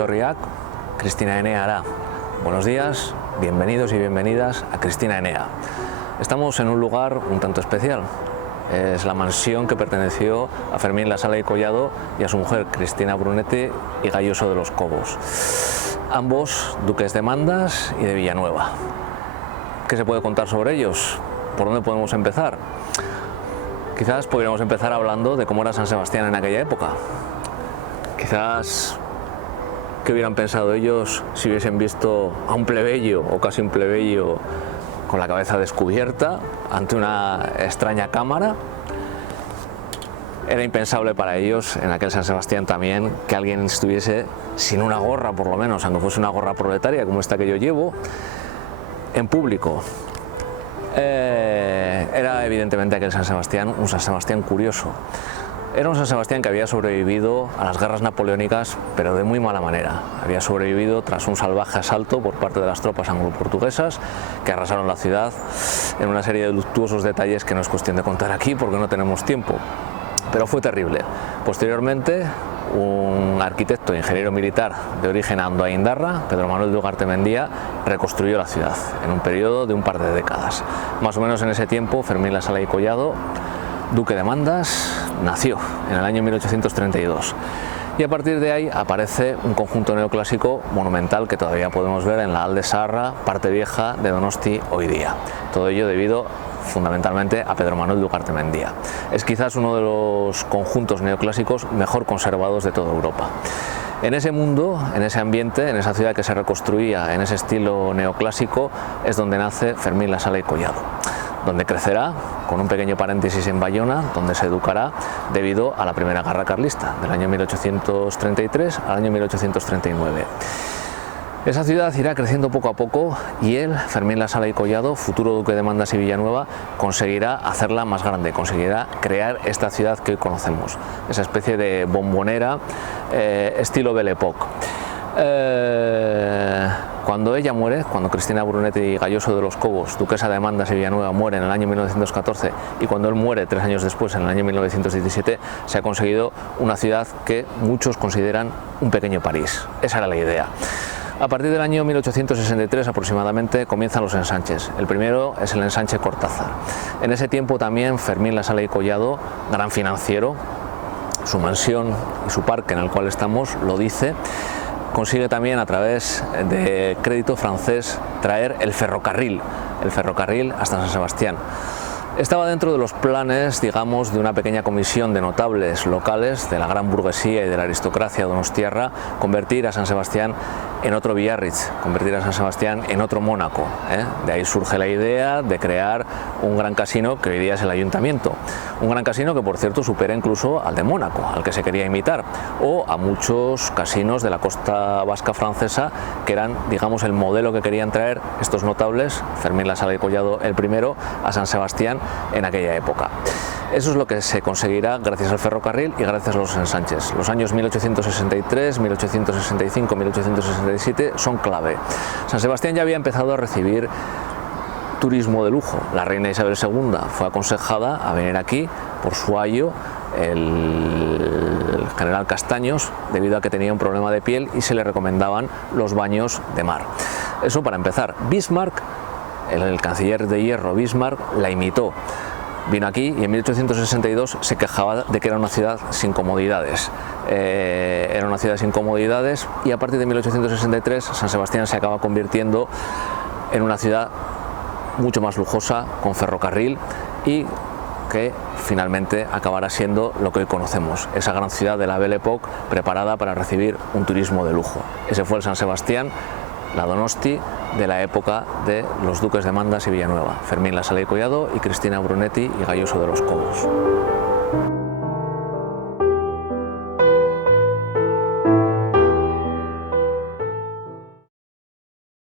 Etorriak, Cristina Enea hará. Buenos días, bienvenidos y bienvenidas a Cristina Enea. Estamos en un lugar un tanto especial. Es la mansión que perteneció a Fermín Lasala y Collado y a su mujer Cristina Brunetti y Gayoso de los Cobos, ambos duques de Mandas y de Villanueva. ¿Qué se puede contar sobre ellos? ¿Por dónde podemos empezar? Quizás podríamos empezar hablando de cómo era San Sebastián en aquella época. Quizás qué hubieran pensado ellos si hubiesen visto a un plebeyo o casi un plebeyo con la cabeza descubierta ante una extraña cámara. Era impensable para ellos en aquel San Sebastián también que alguien estuviese sin una gorra, por lo menos, aunque fuese una gorra proletaria como esta que yo llevo, en público. Era evidentemente aquel San Sebastián un San Sebastián curioso. Era un San Sebastián que había sobrevivido a las guerras napoleónicas, pero de muy mala manera. Había sobrevivido tras un salvaje asalto por parte de las tropas anglo-portuguesas que arrasaron la ciudad en una serie de luctuosos detalles que no es cuestión de contar aquí porque no tenemos tiempo. Pero fue terrible. Posteriormente, un arquitecto e ingeniero militar de origen andoaindarra, Pedro Manuel de Ugartemendia, reconstruyó la ciudad en un periodo de un par de décadas. Más o menos en ese tiempo, Fermín Lasala y Collado, duque de Mandas, nació en el año 1832 y a partir de ahí aparece un conjunto neoclásico monumental que todavía podemos ver en la Alde Zaharra, parte vieja de Donosti hoy día. Todo ello debido fundamentalmente a Pedro Manuel de Ugartemendia. Es quizás uno de los conjuntos neoclásicos mejor conservados de toda Europa. En ese mundo, en ese ambiente, en esa ciudad que se reconstruía en ese estilo neoclásico, es donde nace Fermín Lasala y Collado, donde crecerá, con un pequeño paréntesis en Bayona, donde se educará debido a la Primera Guerra Carlista, del año 1833 al año 1839. Esa ciudad irá creciendo poco a poco y él, Fermín Lasala y Collado, futuro duque de Mandas y Villanueva, conseguirá hacerla más grande, conseguirá crear esta ciudad que hoy conocemos, esa especie de bombonera estilo Belle Époque. Cuando ella muere, cuando Cristina Brunetti y Gayoso de los Cobos, duquesa de Mandas y Villanueva, muere en el año 1914 y cuando él muere 3 años después, en el año 1917, se ha conseguido una ciudad que muchos consideran un pequeño París. Esa era la idea. A partir del año 1863 aproximadamente comienzan los ensanches. El primero es el ensanche Cortázar. En ese tiempo también Fermín Lasala y Collado, gran financiero, su mansión y su parque en el cual estamos lo dice, consigue también a través de crédito francés traer el ferrocarril hasta San Sebastián. Estaba dentro de los planes, digamos, de una pequeña comisión de notables locales de la gran burguesía y de la aristocracia donostiarra, convertir a San Sebastián en otro Biarritz, convertir a San Sebastián en otro Mónaco. De ahí surge la idea de crear un gran casino que hoy día es el Ayuntamiento. Un gran casino que, por cierto, supera incluso al de Mónaco, al que se quería imitar, o a muchos casinos de la costa vasca francesa que eran, digamos, el modelo que querían traer estos notables, Fermín Lasala y Collado el primero, a San Sebastián en aquella época. Eso es lo que se conseguirá gracias al ferrocarril y gracias a los ensanches. Los años 1863, 1865, 1867 son clave. San Sebastián ya había empezado a recibir turismo de lujo. La reina Isabel II fue aconsejada a venir aquí por su ayo, el general Castaños, debido a que tenía un problema de piel y se le recomendaban los baños de mar. Eso para empezar. Bismarck, el canciller de hierro Bismarck, la imitó. Vino aquí y en 1862 se quejaba de que era una ciudad sin comodidades. Era una ciudad sin comodidades y a partir de 1863 San Sebastián se acaba convirtiendo en una ciudad mucho más lujosa, con ferrocarril y que finalmente acabará siendo lo que hoy conocemos, esa gran ciudad de la Belle Époque preparada para recibir un turismo de lujo. Ese fue el San Sebastián, la Donosti de la época de los duques de Mandas y Villanueva, Fermín Lasala y Collado y Cristina Brunetti y Gayoso de los Cobos.